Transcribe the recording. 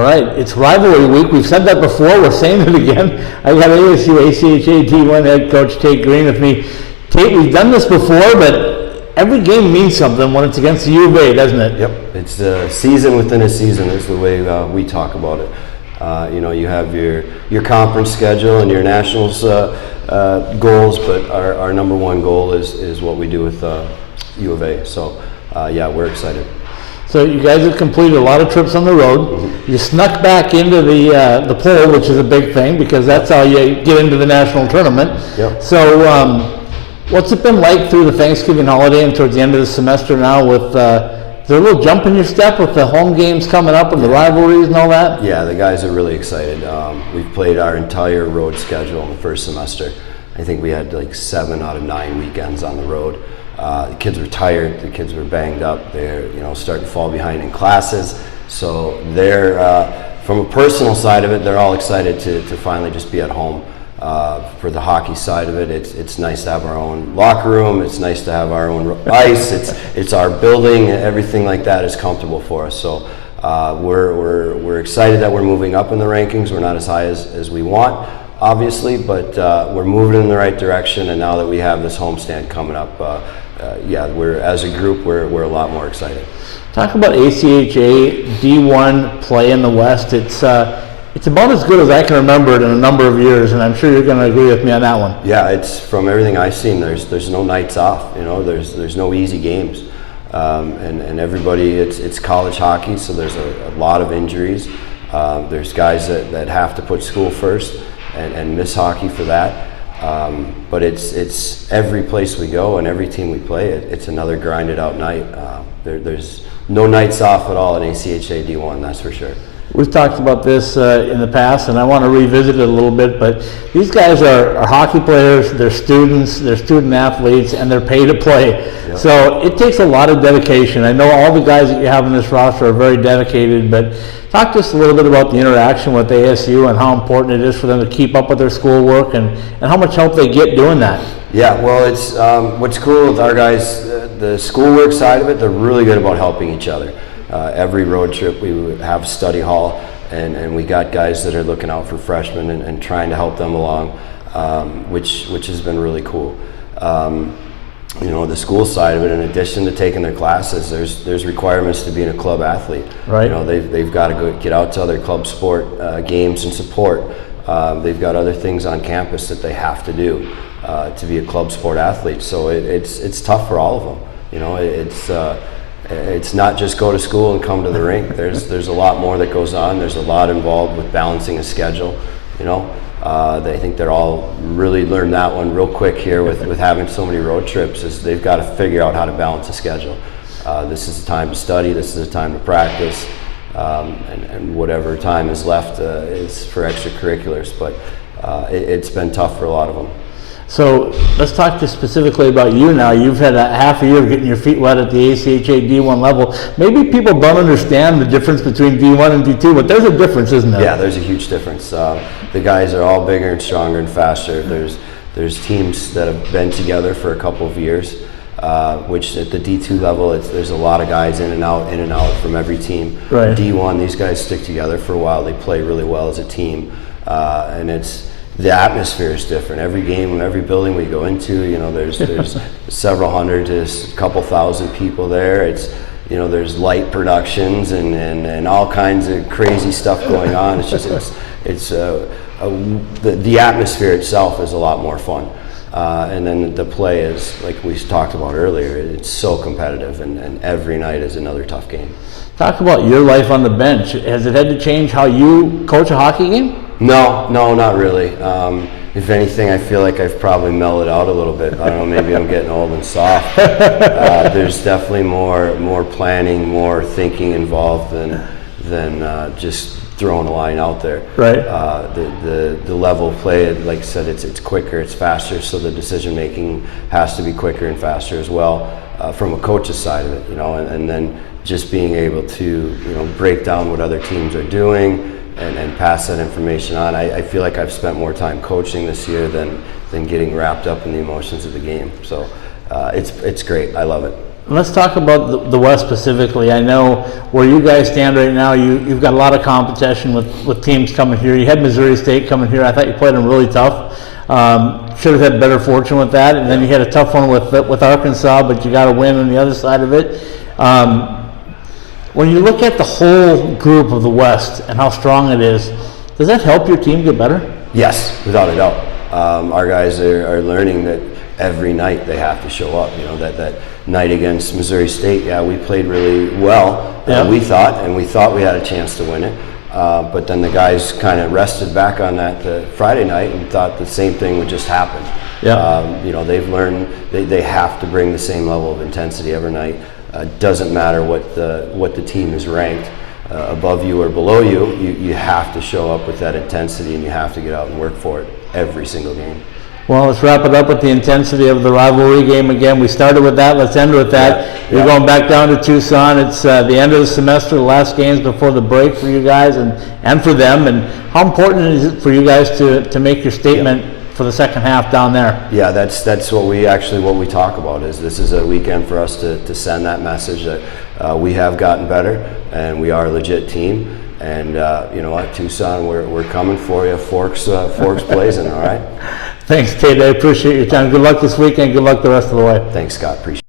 All right, it's Rivalry Week. We've said that before. We're saying it again. I got ASU ACHA D1 head coach Tait Green with me. Tait, we've done this before, but every game means something when it's against the U of A, doesn't it? Yep, it's a season within a season is the way we talk about it. You have your conference schedule and your nationals goals, but our number one goal is what we do with U of A. So yeah, we're excited. So you guys have completed a lot of trips on the road. Mm-hmm. You snuck back into the poll, which is a big thing because that's how you get into the national tournament. Yep. So what's it been like through the Thanksgiving holiday and towards the end of the semester now with, is there a little jump in your step with the home games coming up and the rivalries and all that? Yeah, the guys are really excited. We've played our entire road schedule in the first semester. I think we had like 7 out of 9 weekends on the road. The kids were tired, the kids were banged up, they're starting to fall behind in classes. So they're, from a personal side of it, they're all excited to finally just be at home. For the hockey side of it, it's nice to have our own locker room, it's nice to have our own ice, it's our building, everything like that is comfortable for us. So we're excited that we're moving up in the rankings. We're not as high as we want, obviously, but we're moving in the right direction, and now that we have this homestand coming up, yeah, as a group, we're a lot more excited. Talk about ACHA D1 play in the West. It's about as good as I can remember it in a number of years, and I'm sure you're going to agree with me on that one. Yeah, it's from everything I've seen. There's no nights off. There's no easy games, and everybody. It's college hockey, so there's a lot of injuries. There's guys that have to put school first and miss hockey for that. But it's every place we go and every team we play, it's another grinded out night. There's no nights off at all in ACHA D1, that's for sure. We've talked about this in the past, and I want to revisit it a little bit, but these guys are hockey players, they're students, they're student athletes, and they're paid to play. Yep. So it takes a lot of dedication. I know all the guys that you have in this roster are very dedicated, but talk to us a little bit about the interaction with ASU and how important it is for them to keep up with their schoolwork and how much help they get doing that. Yeah, well, it's what's cool with our guys, the schoolwork side of it, they're really good about helping each other. Every road trip we would have study hall, and we got guys that are looking out for freshmen and trying to help them along, which has been really cool. The school side of it, in addition to taking their classes, there's requirements to being a club athlete. Right. They've got to go get out to other club sport games and support. They've got other things on campus that they have to do to be a club sport athlete. So it's tough for all of them. It's not just go to school and come to the rink. There's a lot more that goes on. There's a lot involved with balancing a schedule. I think they're all really learned that one real quick here with having so many road trips. Is they've got to figure out how to balance a schedule. This is the time to study. This is the time to practice, and whatever time is left is for extracurriculars. But it's been tough for a lot of them. So let's talk just specifically about you now. You've had a half a year of getting your feet wet at the ACHA D1 level. Maybe people don't understand the difference between D1 and D2, but there's a difference, isn't there? Yeah, there's a huge difference. The guys are all bigger and stronger and faster. There's teams that have been together for a couple of years, which at the D2 level, there's a lot of guys in and out from every team. Right. D1, these guys stick together for a while. They play really well as a team, and the atmosphere is different. Every game, every building we go into, there's several hundred to a couple thousand people there. There's light productions and all kinds of crazy stuff going on. The atmosphere itself is a lot more fun. And then the play is, like we talked about earlier, it's so competitive, and every night is another tough game. Talk about your life on the bench. Has it had to change how you coach a hockey game? No, not really. If anything, I feel like I've probably mellowed out a little bit. I don't know, maybe I'm getting old and soft. There's definitely more planning, more thinking involved than just throwing a line out there. Right. The level of play, like I said, it's quicker, it's faster, so the decision making has to be quicker and faster as well from a coach's side of it, and then just being able to break down what other teams are doing and pass that information on. I feel like I've spent more time coaching this year than getting wrapped up in the emotions of the game. So it's great. I love it. Let's talk about the West specifically. I know where you guys stand right now, you've got a lot of competition with teams coming here. You had Missouri State coming here. I thought you played them really tough. Should have had better fortune with that. And then you had a tough one with Arkansas, but you got a win on the other side of it. When you look at the whole group of the West and how strong it is, does that help your team get better? Yes, without a doubt. Our guys are learning that every night they have to show up. You know, that night against Missouri State, yeah, we played really well. Yeah. We thought we had a chance to win it. But then the guys kind of rested back on that the Friday night and thought the same thing would just happen. Yeah. You know, they've learned they have to bring the same level of intensity every night. Doesn't matter what the team is ranked. Above you or below you, you have to show up with that intensity, and you have to get out and work for it every single game. Well, let's wrap it up with the intensity of the rivalry game again. We started with that. Let's end with that. Yeah. You're going back down to Tucson. It's the end of the semester, the last games before the break for you guys and for them. And how important is it for you guys to make your statement for the second half down there? Yeah, that's what we talk about. Is this is a weekend for us to send that message that we have gotten better and we are a legit team. And you know what, Tucson, we're coming for you. Forks blazing. All right. Thanks, Tait. I appreciate your time. Good luck this weekend. Good luck the rest of the way. Thanks, Scott. Appreciate it.